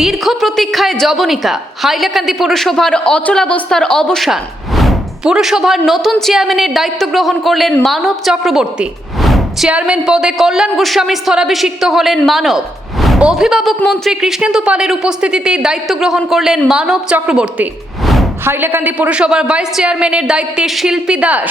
দীর্ঘ প্রতীক্ষায় জবনিকা, হাইলাকান্দি পৌরসভার অচলাবস্থার অবসান। পুরসভার নতুন চেয়ারম্যানের দায়িত্ব গ্রহণ করলেন মানব চক্রবর্তী। চেয়ারম্যান পদে কল্যাণ গোস্বামী স্থলাভিষিক্ত হলেন মানব। অভিভাবক মন্ত্রী কৃষ্ণেন্দু পালের উপস্থিতিতে দায়িত্ব গ্রহণ করলেন মানব চক্রবর্তী। হাইলাকান্দি পৌরসভার ভাইস চেয়ারম্যানের দায়িত্বে শিল্পী দাস।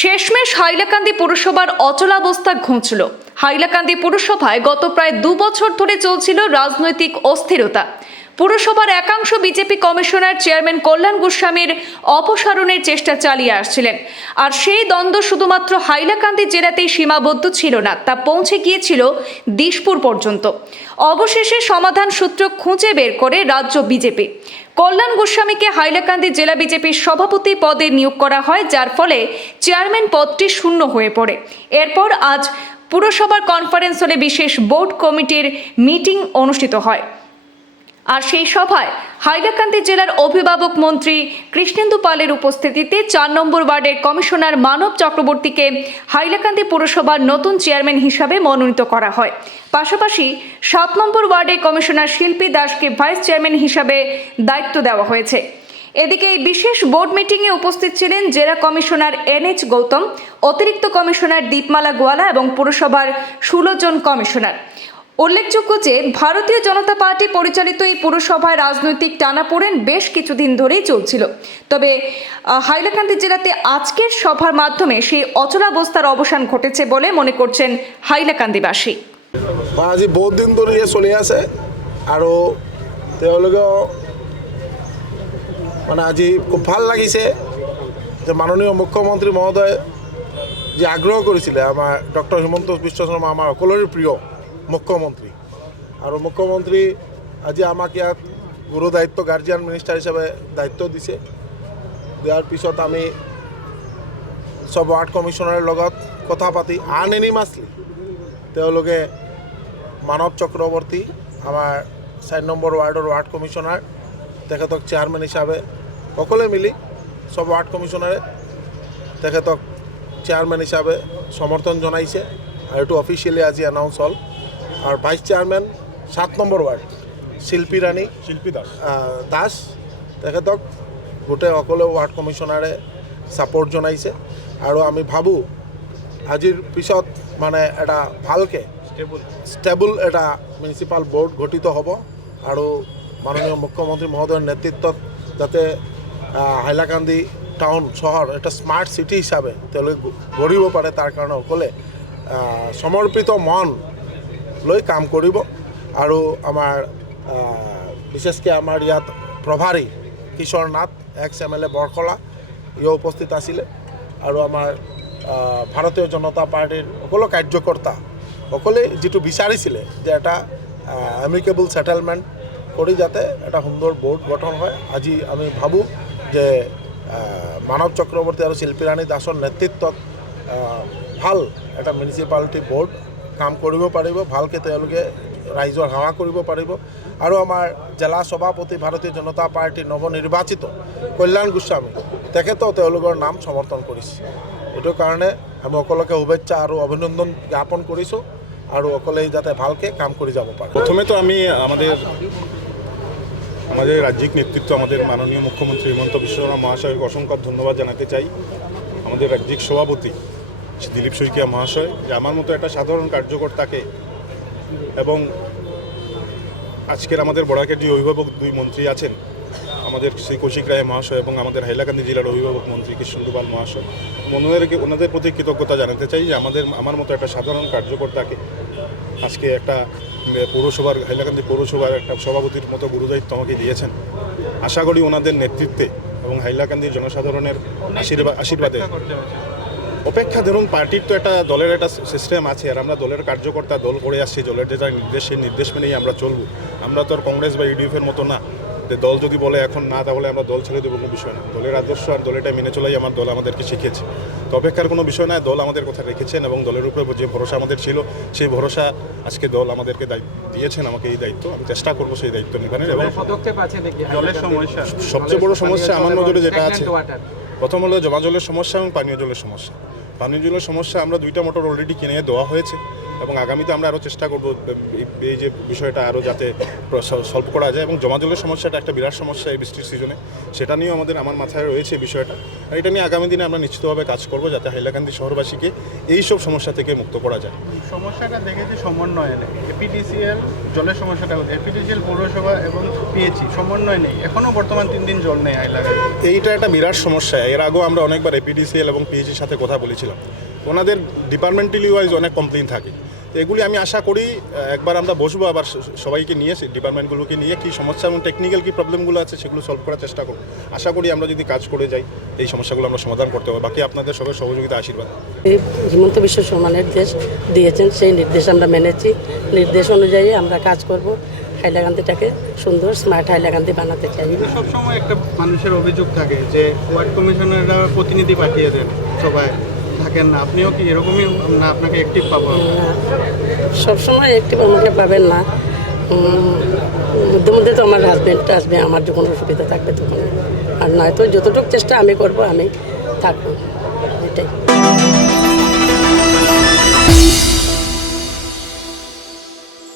শেষমেশ হাইলাকান্দি পুরসভার অচলাবস্থা ঘুঁচল। হাইলাকান্দি পুরসভায় গত প্রায় দু বছর ধরে চলছিল রাজনৈতিক অস্থিরতা। পুরসভার একাংশ বিজেপি কমিশনার চেয়ারম্যান কল্যাণ গোস্বামীর অপসারণের চেষ্টা চালিয়ে আসছিলেন। আর সেই দ্বন্দ্ব শুধুমাত্র হাইলাকান্দি জেলাতেই সীমাবদ্ধ ছিল না, তা পৌঁছে গিয়েছিল দিশপুর পর্যন্ত। অবশেষে সমাধান সূত্র খুঁজে বের করে রাজ্য বিজেপি। কল্যাণ গোস্বামীকে হাইলাকান্দি জেলা বিজেপির সভাপতি পদে নিয়োগ করা হয়, যার ফলে চেয়ারম্যান পদটি শূন্য হয়ে পড়ে। এরপর আজ পুরসভার কনফারেন্স হলে বিশেষ বোর্ড কমিটির মিটিং অনুষ্ঠিত হয়। আর সেই সভায় হাইলাকান্দি জেলার অভিভাবক মন্ত্রী কৃষ্ণেন্দু পালের উপস্থিতিতে চার নম্বর ওয়ার্ডের কমিশনার মানব চক্রবর্তীকে হাইলাকান্দি পুরসভার নতুন চেয়ারম্যান হিসাবে মনোনীত করা হয়। পাশাপাশি সাত নম্বর ওয়ার্ডের কমিশনার শিল্পী দাসকে ভাইস চেয়ারম্যান হিসাবে দায়িত্ব দেওয়া হয়েছে। এদিকে এই বিশেষ বোর্ড মিটিংয়ে উপস্থিত ছিলেন জেলা কমিশনার এন এইচ গৌতম, অতিরিক্ত কমিশনার দীপমালা গোয়ালা এবং পুরসভার ষোলো জন কমিশনার। উল্লেখযোগ্য যে ভারতীয় জনতা পার্টি পরিচালিত এই পুরসভায় রাজনৈতিক টানাপোড়েন বেশ কিছুদিন ধরেই চলছিল। তবে হাইলাকান্দি জেলাতে আজকের সভার মাধ্যমে সেই অচলাবস্থার অবসান ঘটেছে বলে মনে করছেন হাইলাকান্দিবাসী। আজি বহুত দিন ইয়ে চলি আছে তেওঁলোকেও মানে আজি খুব ভালো লাগিছে যে মাননীয় মুখ্যমন্ত্রী মহোদয় যে আগ্রহ কৰিছিলে আমার ডক্টর হিমন্ত বিশ্ব শর্মা আমার সকলোৰে প্ৰিয়। মুখ্যমন্ত্ৰী আৰু মুখ্যমন্ত্ৰী আজি আমাক ইয়াত গুৰু দায়িত্ব গাৰ্জিয়ান মিনিষ্টাৰ হিচাপে দায়িত্ব দিছে। দিয়াৰ পিছত আমি চব ৱাৰ্ড কমিশ্যনাৰৰ লগত কথা পাতি আন এনিমাছলি তেওঁলোকে মানৱ চক্ৰৱৰ্তী, আমাৰ চাৰি নম্বৰ ৱাৰ্ডৰ ৱাৰ্ড কমিশ্যনাৰ তেখেতক চেয়াৰমেন হিচাপে সকলোৱে মিলি চব ৱাৰ্ড কমিশ্যনাৰে তেখেতক চেয়াৰমেন হিচাপে সমৰ্থন জনাইছে। আৰু এইটো অফিচিয়েলি আজি এনাউন্স হ'ল। আৰু ভাইচ চেয়াৰমেন সাত নম্বৰ ৱাৰ্ড শিল্পী ৰাণী শিল্পী দাস। দাস। তেখেতক গোটেই সকলো ৱাৰ্ড কমিশ্যনাৰে ছাপৰ্ট জনাইছে। আৰু আমি ভাবোঁ আজিৰ পিছত মানে এটা ভালকৈ ষ্টেবল এটা মিউনিচিপাল বোৰ্ড গঠিত হ'ব। আৰু মাননীয় মুখ্যমন্ত্ৰী মহোদয়ৰ নেতৃত্বত যাতে হাইলাকান্দি টাউন চহৰ এটা স্মাৰ্ট চিটি হিচাপে তেওঁলোকে গঢ়িব পাৰে। তাৰ কাৰণে সকলোৱে সমৰ্পিত মন লৈ কাম কৰিব আৰু আমাৰ বিশেষকৈ আমাৰ ইয়াত প্ৰভাৰী Kishore Nath ex M L A Barkola ইও উপস্থিত আছিলে। আৰু আমাৰ ভাৰতীয় জনতা পাৰ্টীৰ সকলো কাৰ্যকৰ্তা সকলোৱে যিটো বিচাৰিছিলে যে এটা এমিকেবল ছেটেলমেণ্ট কৰি যাতে এটা সুন্দৰ বোৰ্ড গঠন হয়। আজি আমি ভাবোঁ যে মানৱ চক্ৰৱৰ্তী আৰু শিল্পীৰাণী দাসৰ নেতৃত্বত ভালো এটা মিউনিচিপালিটি বোৰ্ড কাম কৰিব পাৰিব, ভালকৈ তেওঁলোকে ৰাইজৰ সেৱা কৰিব পাৰিব। আৰু আমাৰ জিলা সভাপতি ভাৰতীয় জনতা পাৰ্টীৰ নৱনিৰ্বাচিত কল্যাণ গোস্বামী, তেখেতেও তেওঁলোকৰ নাম সমৰ্থন কৰিছে। এইটো কাৰণে আমি সকলোকে শুভেচ্ছা আৰু অভিনন্দন জ্ঞাপন কৰিছোঁ আৰু সকলোৱে যাতে ভালকৈ কাম কৰি যাব পাৰে। প্রথমে তো আমি আমাদের আমাদের রাজ্যিক নেতৃত্ব, আমাদের মাননীয় মুখ্যমন্ত্রী হিমন্ত বিশ্ব শর্মা মহাশয়কে অসংখ্য ধন্যবাদ জানাতে চাই। আমাদের রাজ্যিক সভাপতি দিলীপ শইকিয়া মহাশয়, যে আমার মতো একটা সাধারণ কার্যকর্তাকে এবং আজকের আমাদের বড়াকের যে অভিভাবক দুই মন্ত্রী আছেন, আমাদের শ্রী কৌশিক রায় মহাশয় এবং আমাদের হাইলাকান্দি জেলার অভিভাবক মন্ত্রী কৃষ্ণন্দু পাল মহাশয়। ওনাদেরকে ওনাদের প্রতি কৃতজ্ঞতা জানাতে চাই যে আমাদের, আমার মতো একটা সাধারণ কার্যকর্তাকে আজকে একটা পৌরসভার হাইলাকান্দি পৌরসভার একটা সভাপতির মতো গুরুদায়িত্ব আমাকে দিয়েছেন। আশা করি ওনাদের নেতৃত্বে এবং হাইলাকান্দির জনসাধারণের আশীর্বাদ আশীর্বাদে অপেক্ষা ধরুন পার্টির তো একটা দলের একটা সিস্টেম আছে আর আমরা দলের কার্যকর্তা দল করে আসছি দলের যেটা নির্দেশ সেই নির্দেশ মেনেই আমরা চলবো। আমরা তো আর কংগ্রেস বা ইউডিএফের মতো না। যে দল যদি বলে এখন না তাহলে আমরা দল ছেড়ে দেবো কোনো বিষয় না। দলের আদর্শ আর দলেটা মেনে চলাই আমার দল আমাদেরকে শিখেছে তো অপেক্ষার কোনো বিষয় না দল আমাদের কথা রেখেছেন এবং দলের উপরে যে ভরসা আমাদের ছিল সেই ভরসা আজকে দল আমাদেরকে দায়িত্ব দিয়েছেন আমাকে এই দায়িত্ব। আমি চেষ্টা করব সেই দায়িত্ব নিবানের এবং সবচেয়ে বড় সমস্যা আমার নজরে যেটা আছে প্রথম হলো জমা জলের সমস্যা এবং পানীয় জলের সমস্যা। পানীয় জলের সমস্যা আমরা দুইটা মোটর অলরেডি কিনে দেওয়া হয়েছে। এবং আগামীতে আমরা আরও চেষ্টা করব এই- যে বিষয়টা আরও যাতে সলভ করা যায় এবং জমা জলের সমস্যাটা একটা বিরাট সমস্যা এই বৃষ্টির সিজনে সেটা নিয়েও আমাদের আমার মাথায় রয়েছে এই বিষয়টা। আর এটা নিয়ে আগামী দিনে আমরা নিশ্চিতভাবে কাজ করব যাতে হাইলাকান্দি শহরবাসীকে এই সব সমস্যা থেকে মুক্ত করা যায়। সমস্যাটা দেখেছি সমন্বয় নেই এপিডিসিএল জলের সমস্যাটা হচ্ছে এপিডিসিএল পৌরসভা এবং পিএইচি সমন্বয় নেই। এখনও বর্তমান তিন দিন জল নেই এলাকায় এইটা একটা বিরাট সমস্যা। এর আগেও আমরা অনেকবার এপিডিসিএল এবং পিএইচির সাথে কথা বলেছিলাম। ওনাদের ডিপার্টমেন্টালি ওয়াইজ অনেক কমপ্লেন থাকে। তো এগুলি আমি আশা করি একবার আমরা বসবো আবার সবাইকে নিয়ে ডিপার্টমেন্টগুলোকে নিয়ে কী সমস্যা এবং টেকনিক্যাল কী প্রবলেমগুলো আছে সেগুলো সলভ করার চেষ্টা করব। আশা করি আমরা যদি কাজ করে যাই এই সমস্যাগুলো আমরা সমাধান করতে পারব। বাকি আপনাদের সবার সহযোগিতা আশীর্বাদ। এই হিমন্ত বিশ্ব শর্মা নির্দেশ দিয়েছেন সেই নির্দেশ আমরা মেনেছি। নির্দেশ অনুযায়ী আমরা কাজ করব। হাইলাকান্দিটাকে সুন্দর স্মার্ট হাইলাকান্দি বানাতে চাই। সবসময় একটা মানুষের অভিযোগ থাকে যে ওয়ার্ড কমিশনাররা প্রতিনিধি পাঠিয়ে দেন সবাই থাকেন না, আপনিও কি এরকমই, না আপনাকে অ্যাক্টিভ পাবো? সবসময় অ্যাক্টিভ আমাকে পাবেন না। মধ্যে মধ্যে তো আমার হাজব্যান্ডটা আসবে, আমার যখন অসুবিধা থাকবে তখন। আর নয়তো যতটুকু চেষ্টা আমি করব, আমি থাকব। এটাই।